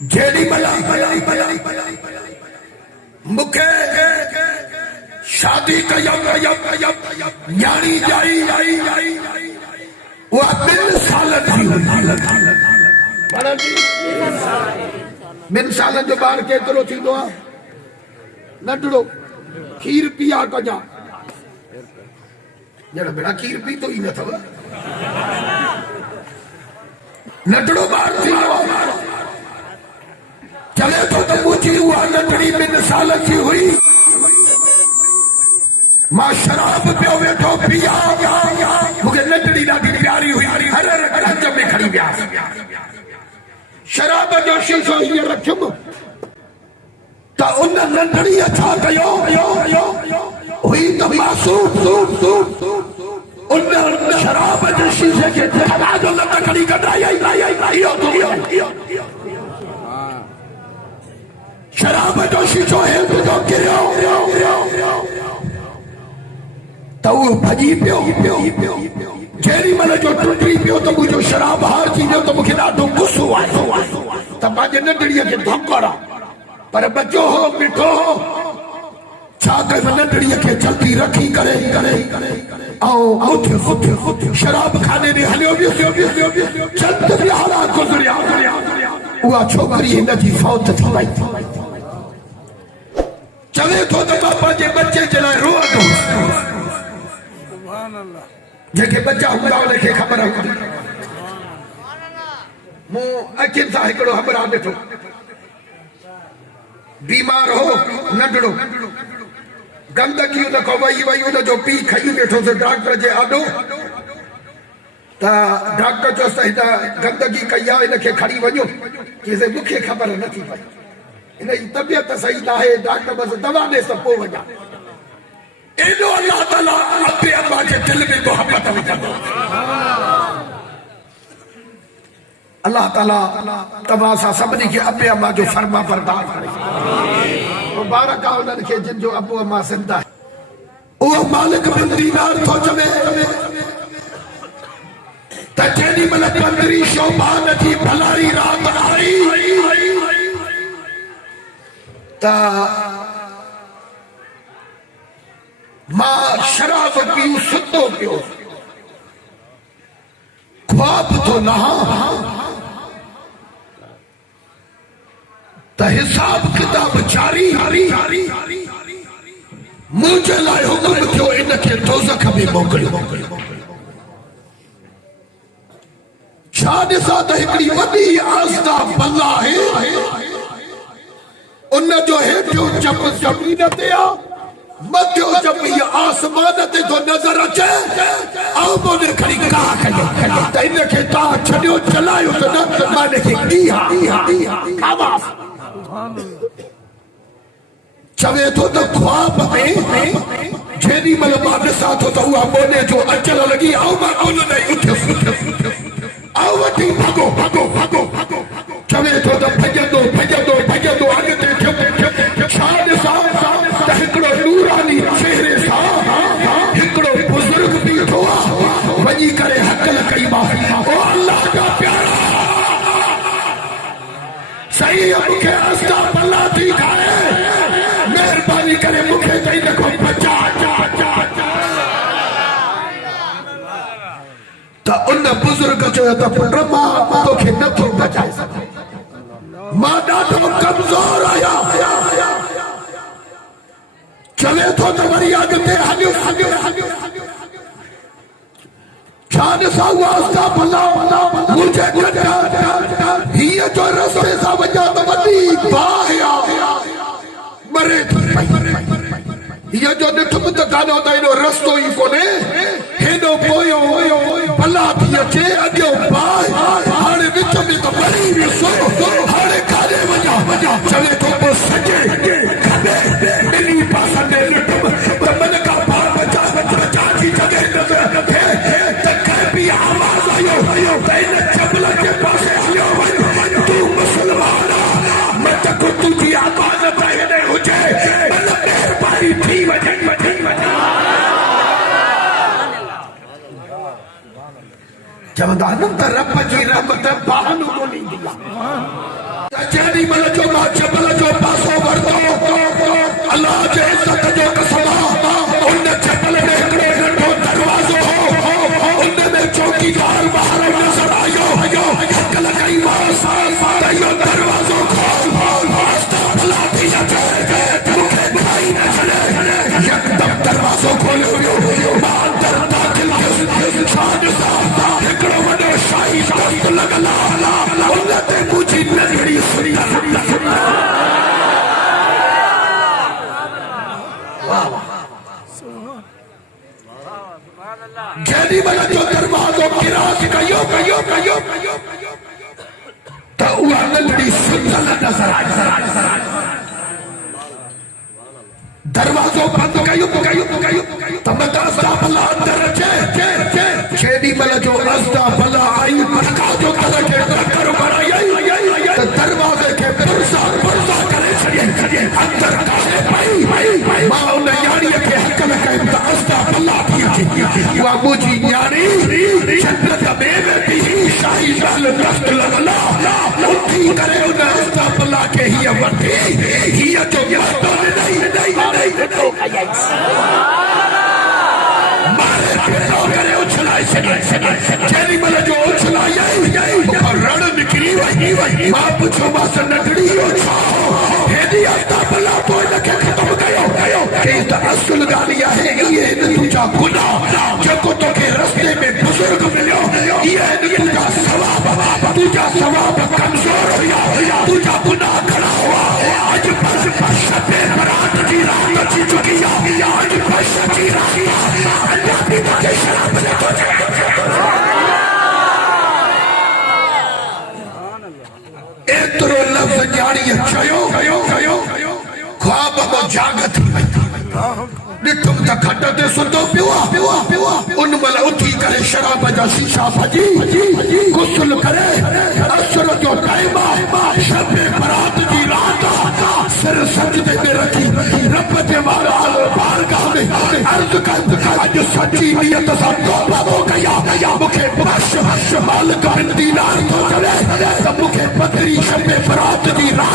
JD मला मुखे शादी कयम न्याणी जाई वो 2 साल थी ॿिनि सालनि जो ॿार केतिरो थींदो आहे नंढड़ो खीर पिया कजा ॼण बेड़ा खीर पीतो ई न अथव नंढड़ो ॿार थींदो आहे चले तो मुझी उहा नंढड़ी 2 साल जी हुई मां शराब पियो वेठो पिया मूंखे नंढड़ी ॾाढी प्यारी हुई हर रंग में खड़ी वियासीं शराब जो शीशो हीअं रखियुमि त उन नंढड़ीअ छा कयो हुई त मासूम उन शराब जे शीशे खे खड़ा जो लत खड़ी कढाई शराब जो शीशो हेठि जो किरियो त उहो भॼी पियो जेॾी महिल जो टुटी पियो त मुंहिंजो शराब हारजी वियो त मूंखे ॾाढो गुस्सो आयो त पंहिंजे नंढड़ीअ खे धोकड़ पर बचो हो मिठो हो छा कयो नंढड़ीअ खे जल्दी रखी करे ऐं शराब खाने में हलियो वियो चंद विहारा गुज़रिया उहा छोकिरी हिन जी फौत थी वई चवे थो त मां पंहिंजे बचे जे लाइ रोअंदो जेके बच्चा हूंदा उनखे ख़बर हूंदी मूं अखियुनि सां हिकिड़ो हमरा ॾिठो बीमार हो नंढड़ो गंदगी उन खां वही उनजो पीउ खई वेठोसि डॉक्टर जे आॾो त डॉक्टर चयोसि त हिन गंदगी कई आहे हिनखे खणी वञो चईसि मूंखे ख़बर नथी पई हिन जी तबियत सही न आहे डॉक्टर बसि दवा ॾे त पोइ वञा एॾो अल्लाह ताला अबे अम्मा जे दिल में मोहब्बत विझंदो अल्लाह ताला तव्हां सां सभिनी खे अबे अम्मा जो फर्मा बरदार करे मुबारक आहे उन्हनि खे जिन जो अबो अम्मा ज़िंदा आहे उहो मालिक बिन दीनार थो चवे त जेॾी महिल 15 शोभान जी भलारी रात आई त मां शराब पियो सुतो पियो ख्वाब थो नहा त हिसाब किताब जारी मुंहिंजे लाइ हुकुम थियो इनखे दोज़ख में मोकिलियो छा ॾिसां त हिकिड़ी वॾी आस्था बल्ला आहे उन जो हेठियो जप ज़मीन ते आहे मथियो जब ये आसमान ते तो नजर अचे आओ मोने खड़ी का कयो त इनखे ता छडियो चलायो त न माने के इहा खावास चवे तो त ख्वाब में जेडी मल मां ॾिसां थो त उहा मोने जो अचल लगी आओ मां उन नहीं उठियो आओ वठी भागो चवे तो त भजंदो अॻिते छा ॾिसां त हिकिड़ो नूरानी चेहरे सां हिकिड़ो बुज़ुर्ग बीठो आहे वञी करे हकल कई मां ओ अल्लाह जा प्यारा सही मूंखे आस्था भला थी खाए महिरबानी करे मूंखे चई देखो बचा त उन बुज़ुर्ग चयो त पुट मां तोखे नथो बचाए सघां मां ॾाढो कमज़ोर आहियां चले तो वरी अॻिते हलियो छा ॾिसां उहा आस्था भला मुंहिंजे हीअ जो रस्ते सां वञा त वॾी बाहि मरे हीअ जो ॾिठुमि त कानो त एॾो रस्तो ई कोन्हे हेॾो पोयो भला थी अचे अॻियो बाहि हाणे विच में त मरी वियुसि हाणे काॾे वञा चवे थो पोइ सॼे ॿिन्ही पासनि ॾिठुमि त मन खां पार बचा जी जॻह नज़र रखे त कंहिं आवाज़ आयो त इन चपल जे पासे हलियो वञ तूं मुस्लमान मत को तुंहिंजी आवाज़ त हेॾे हुजे मन महिरबानी थी वञे चवंदा आहिनि त रब जी रहमत बहानो कोन ईंदी आहे जेडी मल जो मां जबल जो पासो वरतो अल्लाह जे इज्जत जो कसम उन जबल में हिकिड़ो नंढो दरवाज़ो हो उन में चौकीदार ॿाहिरि नज़र आयो हक लॻाई मांस त इहो दरवाज़ो खोल अस्तग़फुरुल्लाह थी न चए मूंखे ॿुधाई न छॾे यकदम दरवाज़ो खोलियो मां अंदर दाख़िल थियुसि छान सां हिकिड़ो वॾो शाही दोस्त लॻल उन ते मुंहिंजी नंढड़ी सुंदर जेडी महिल जो दरवाज़ो गिरास कयो त उहा नंढड़ी सुंदर नज़र आई दरवाज़ो बंद कयो त अस्तग़फुरुल्लाह अंदर अचे जेडी महिल जो अस्तग़फुरुल्लाह आई मलका जो घर खे टक्कर भराई त दरवाज़े खे पुरसा करे छॾियईं अंदर काहे पई मां उन न्याणीअ खे हक में कयमि त अस्तग़फुरुल्लाह थी अचे उहा मुंहिंजी न्याणी जन्नत में वेठी शाही महल तख़्त लॻल उथी करे उन अस्तग़फुरुल्लाह खे हीअ वठी हीअ जो जेडी महिल जो उछलाई रण निकिरी वई मां पुछियोमांसि नंढड़ी इहो छा हेॾी अस्तग़फुरुल्लाह पोइ हिनखे ख़तम कयो चई त असुल ॻाल्हि आहे इहे हिन तुंहिंजा गुनाह जेको तोखे रस्ते में बुज़ुर्ग मिलियो इहे हिन तुंहिंजा सवाब कमज़ोर हुया तुंहिंजा गुनाह घणा हुआ अॼु बस शबे बरात जी रात अची चुकी आहे अॼु बस जी रात अञा बि तोखे शराब नथो चए एतिरो लफ़्ज़ न्याणीअ चयो ख्वाब में जागत ॾिठुम त खट ते सुतो पियो उन महिल उथी करे शराब जा शीशा भॼी गुस्ल करे असर जो टाइम शबे बरात जी रात सिर सजदे में रखी रब जे बारगाह में अर्ज़ कंद अॼु सची नियत सां तौबा थो कयां मूंखे बख़्श मालिक बिन दीनार थो चवे त मूंखे पतरी शबे बरात जी रात